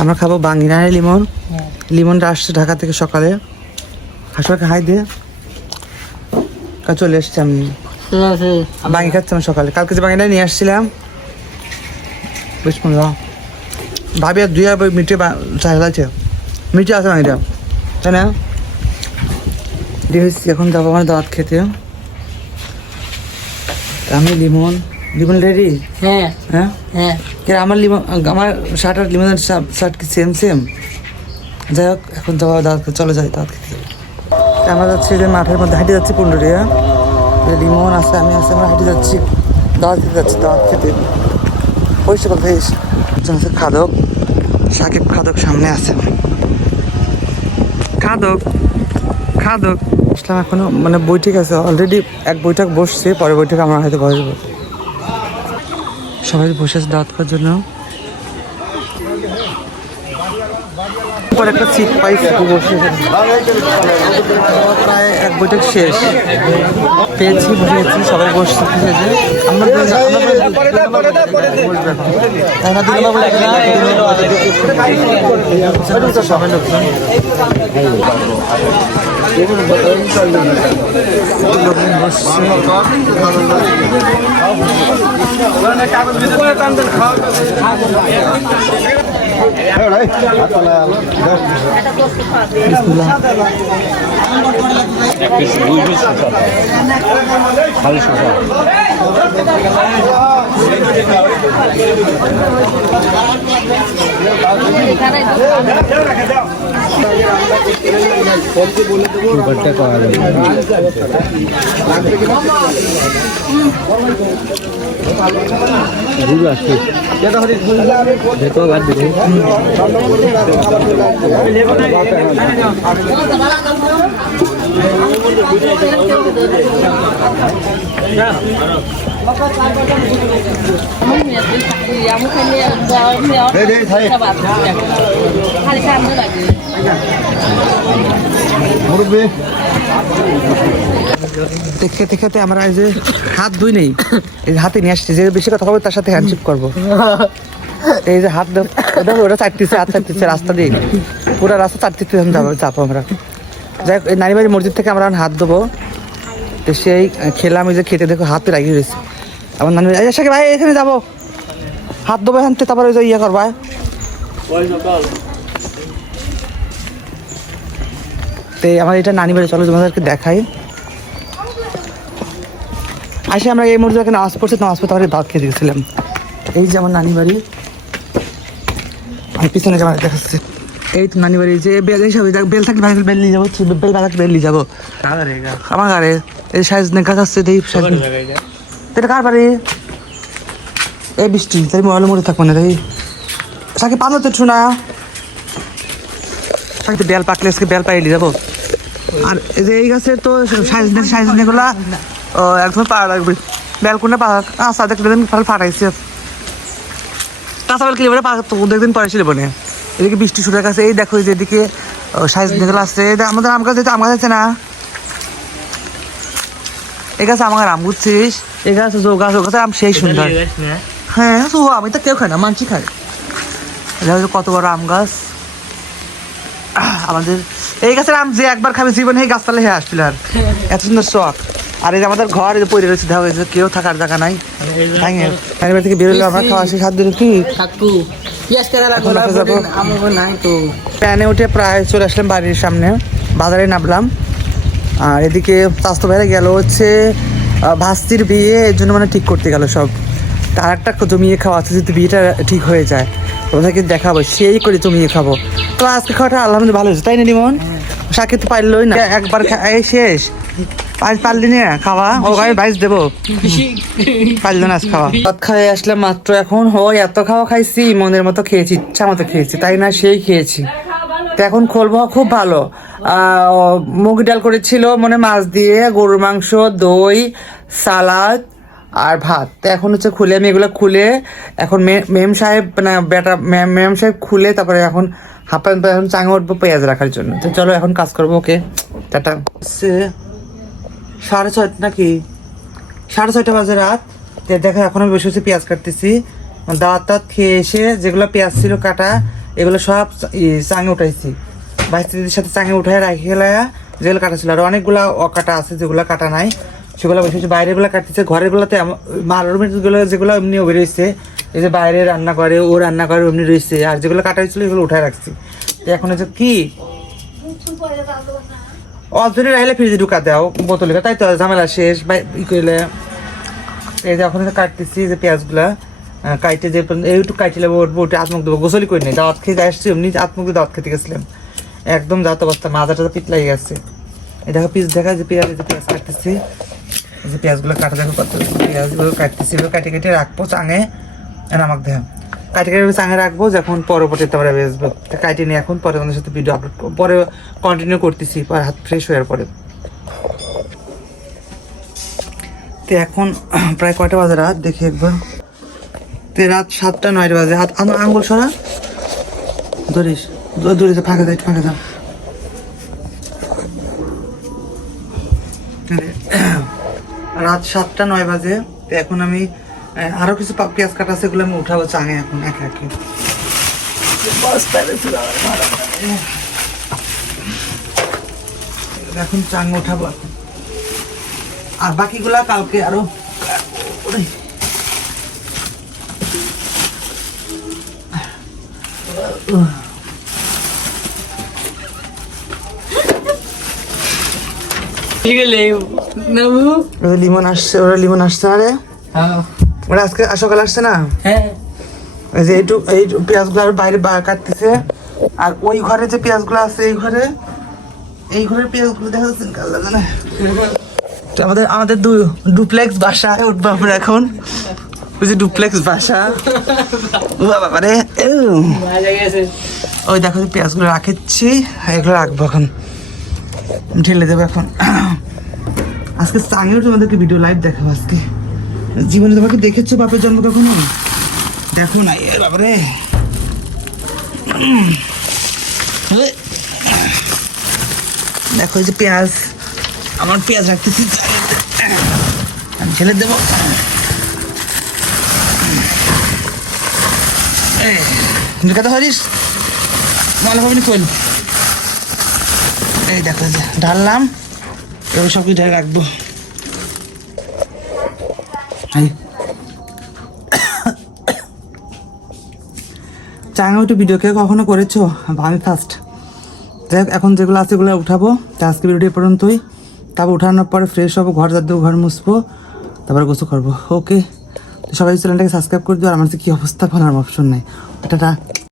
আমরা খাবো বাঙ্গিনারে লিমন। লিমনটা আসছে ঢাকা থেকে সকালে, হাসপাকে হাই দিয়ে চলে এসছি। আমি বাঙ্গি খাচ্ছিলাম সকালে, কালকে যে বাঙ্গিটা নিয়ে আসছিলাম বেশ মজা। ভাবি আর 2 মিনিটে চাল আছে, মিটে আছে বাঙ্গিটা, তাই না? এখন যাবো আমার দাঁত খেতে। আমি লিমন রেডি? হ্যাঁ হ্যাঁ হ্যাঁ। আমার লিমন, আমার শার্ট আর লিমনের শার্ট কি সেম? যাই হোক, এখন যাবো দাঁত খেতে, চলে যাই দাঁত খেতে। আমরা যাচ্ছি যে মাঠের মধ্যে হাঁটে যাচ্ছি পুন্ডরিয়া, লিমন আছে, আমি আছে, আমরা হাঁটে যাচ্ছি দাঁত খেতে যাচ্ছি, দাঁত খেতে। ওই সকল থেকে আছে খাদক, সাকিব খাদক সামনে আছে, খাদক আসলাম এখনো, মানে বৈঠক আছে অলরেডি, এক বৈঠক বসছে, পরে বৈঠক আমরা হয়তো বসবো। সবাই বসে আছে দাওয়াত খাওয়ার জন্য। একটা সিট পাইছি বসে, প্রায় এক বৈঠক শেষ পেয়েছি, বসেছি, সবাই বসছে। সবাই লোকজন খেতে খেতে আমরা এই যে হাত ধুই নেই, এই হাতে নিয়ে আসছি, যে বেশি কথা বলবো তার সাথে হ্যান্ডশেক করবো। এই যে হাত ওটা চাটতেছে, হাত চাটতেছে রাস্তা দিয়ে, পুরো রাস্তা চাটতেছে যাবো আমরা। যাই হোক, এই নানিবাড়ি মসজিদ থেকে আমরা হাত দেবো, তো সেই খেলাম, এই যে খেতে দেখো হাতে লাগিয়ে রয়েছে আমার নানি। সাকিব ভাই এখানে যাবো, হাত দেবো এখান থেকে, তারপরে ওই যে ইয়ে করবা। তো আমার এটা নানি বাড়ি, চলো তোমাদেরকে দেখাই। আসে আমরা এই মুহূর্তে নামাজ পড়ছি, নামাজ পড়তে আমাদের দাঁত খেয়ে দিয়েছিলাম। এই যে আমার নানি বাড়ি, আমি পিছনে যাওয়ার দেখাচ্ছি। এই তো নানি বাড়ি, যে বেল হিসাবে বেল থাকলে বেল নিয়ে যাবো, বেল বাজাতে বেল নিয়ে যাবো আমার গাড়ি। এই সাইজ গাছ আসছে, এটা কার বাড়ি? এই বৃষ্টি তাই মোবাইলে মরে থাকবো না তাই সাকে পাবো তো শোনা, সাকে বেল পাকলে বেল পাই নিয়ে যাবো। আর এই যে এই গাছের তো সাইজ গুলা একদম পাড়া লাগবে, বেল কোনটা পাক আসা দেখলে ফাটাইছে, কাঁচা বেল কিনে দেখদিন পরে ছিল বনে। এদিকে বৃষ্টি শুরু কাছে, এই দেখো যে এদিকে সাইজ গুলো আসছে, আমাদের আম গাছ যেতে আম গাছ আছে না, এই গাছ আমার আম বুঝছিস, এই গাছ ও গাছ আম সেই সুন্দর। হ্যাঁ তো আমি তো কেউ খাই না, মানছি খাই। কত বড় আম গাছ আমাদের, এই গাছের আম যে একবার খাবে জীবনে এই গাছপালা হয়ে আসছিল, আর এত সুন্দর শখ। আর এই যে আমাদের ঘর পড়ে রয়েছে, দেখা হয়েছে কেউ থাকার জায়গা নাই, থেকে বেরোলে আমরা খাওয়া আসি 7 দিন কি প্যানে উঠে প্রায় চলে আসলাম বাড়ির সামনে, বাজারে নামলাম। আর এদিকে স্বাস্থ্য বাইরে গেল হচ্ছে ভাস্তির বিয়ে, এর জন্য মানে ঠিক করতে গেল সব। তার একটা জমিয়ে খাওয়া আছে, যদি বিয়েটা ঠিক হয়ে যায় ওদেরকে দেখাবো, সেই করে জমিয়ে খাবো। তো আজকে খাওয়াটা আলহামদুলিল্লাহ ভালো হয়েছে, তাই না লিমন? শাকে তো পারলোই না, একবার এই শেষ, পারলি না খাওয়া, ও গায়ে বাইশ দেবো, পারলো না খাওয়া। ভাত খাওয়াই আসলাম মাত্র এখন, এত খাওয়া খাইছি, মনের মতো খেয়েছি, ইচ্ছা মতো খেয়েছি, তাই না সেই খেয়েছি। তো এখন খোলবো, খুব ভালো মুগ ডাল করেছিল, মানে মাছ দিয়ে, গরুর মাংস, দই, সালাদ আর ভাত। তো এখন হচ্ছে খুলে আমি এগুলো খুলে এখন মেম সাহেব মানে মেম সাহেব খুলে তারপরে এখন এখন চাঙে উঠবো পেঁয়াজ রাখার জন্য। তো চলো এখন কাজ করবো, ওকে টাটা। 6:30 নাকি 6:30 বাজে রাত। দেখো এখন আমি বসে বসে পেঁয়াজ কাটতেছি, দাঁত খেয়ে এসে যেগুলো পেঁয়াজ ছিল কাটা এগুলো সব চাঙে উঠাইছি, ভাস্তিদের সাথে চাঙে উঠায় রাখি খেলায় যেগুলো কাটা ছিল। আর অনেকগুলো অকাটা আছে যেগুলো কাটা নাই, সেগুলো বসে বাইরেগুলো কাটতেছে। ঘরেরগুলোতে মারুমেরগুলো যেগুলো এমনি বেরোইছে, এই যে বাইরে রান্না করে ও রান্না করে এমনি রয়েছে। আর যেগুলো কাটা হয়েছিল এগুলো উঠায় রাখছি। তো এখন হচ্ছে কি অল্পের রাইলে ফ্রিজে ঢুকা দাও বোতলে, তাই তো ঝামেলা শেষ বা ই করলে। এই যে এখন কাটতেছি যে পেঁয়াজগুলা কাইটে যে এইটু কাইটিলে বউটি আত্মুখ দেবো, গোসলি করে নেই, দাওয়াত খেতে আসছি এমনি আত্মুখ দিয়ে দাওয়াত খেতে গেছিলাম, একদম যাত অবস্থা, মাজা টাজা পিট লাগে গেছে। এই দেখো পিস দেখা যে পেঁয়াজ কাটতেছি, এই যে পেঁয়াজগুলো কাটা দেখো কত পেঁয়াজগুলো কাটতেছি, কাটে কেটে রাখবো চাঙে। আমাকে দেখা কাটে কেটে চাঙে রাখবো, যখন পরবর্তীতে আমরা বেসবো কাটে নিয়ে এখন পরে আমাদের সাথে ভিডিও আপলোড পরে কন্টিনিউ করতেছি পরে হাত ফ্রেশ হওয়ার পরে। তো এখন প্রায় কয়টা বাজে রাত দেখি একবার, তো রাত 7টা 9 বাজে। হাত আমার আঙ্গুল সরা ধরিস ধরিস, ফাঁকা দেয় ফাঁকা দাও। রাত 7টা 9 বাজে। তো এখন আমি আরো কিছু পেঁয়াজ কাটা আছে, এগুলো আমি উঠাবো চাঙে এখন একে একে। এখন চাঙে উঠাবো এখন, আর বাকিগুলা কালকে আরো। লিমন আসছে, ওরা লিমন আসছে না রে, ওরা আজকে সকালে আসছে না। এই যে এই পেঁয়াজগুলো আর বাইরে কাটতেছে। আর ওই ঘরে যে পেঁয়াজগুলো আছে এই ঘরের পেঁয়াজগুলো দেখা যাচ্ছে না। আমাদের ডুপ্লেক্স বাসায় উঠবো আমরা এখন, ওই যে ডুপ্লেক্স বাসা বাবা রে। ওই দেখো পেঁয়াজগুলো রাখেছি, এগুলো রাখবো এখন, ঢেলে দেবো এখন। আজকে চাঙেও তোমাদেরকে ভিডিও লাইভ দেখাবো আজকে। জীবনে তোমাকে দেখেছো বাপের জন্ম কখনো? দেখো না এ বাবারে। দেখো এই যে পেঁয়াজ, আমার পেঁয়াজ রাখতেছি, ঢেলে দেবো। কথা হরিস ভালো ভাবে কইল। এই দেখো যে ঢাললাম, এবার সব কিছু ঢেলে রাখবো। চাঙা একটু ভিডিও কে কখনো করেছো? আমি ফার্স্ট। যাই হোক এখন যেগুলো আছে এগুলো উঠাবো। আজকে ভিডিও পর্যন্তই, তারপর উঠানোর পরে ফ্রেশ হবো, ঘর যা দেবো, ঘর মুছবো, তারপরে গোসল করবো। ওকে, সবাই চ্যানেলটাকে সাবস্ক্রাইব করে দিও। আর আমার যে কী অবস্থা বলার অপশন নাই, এটা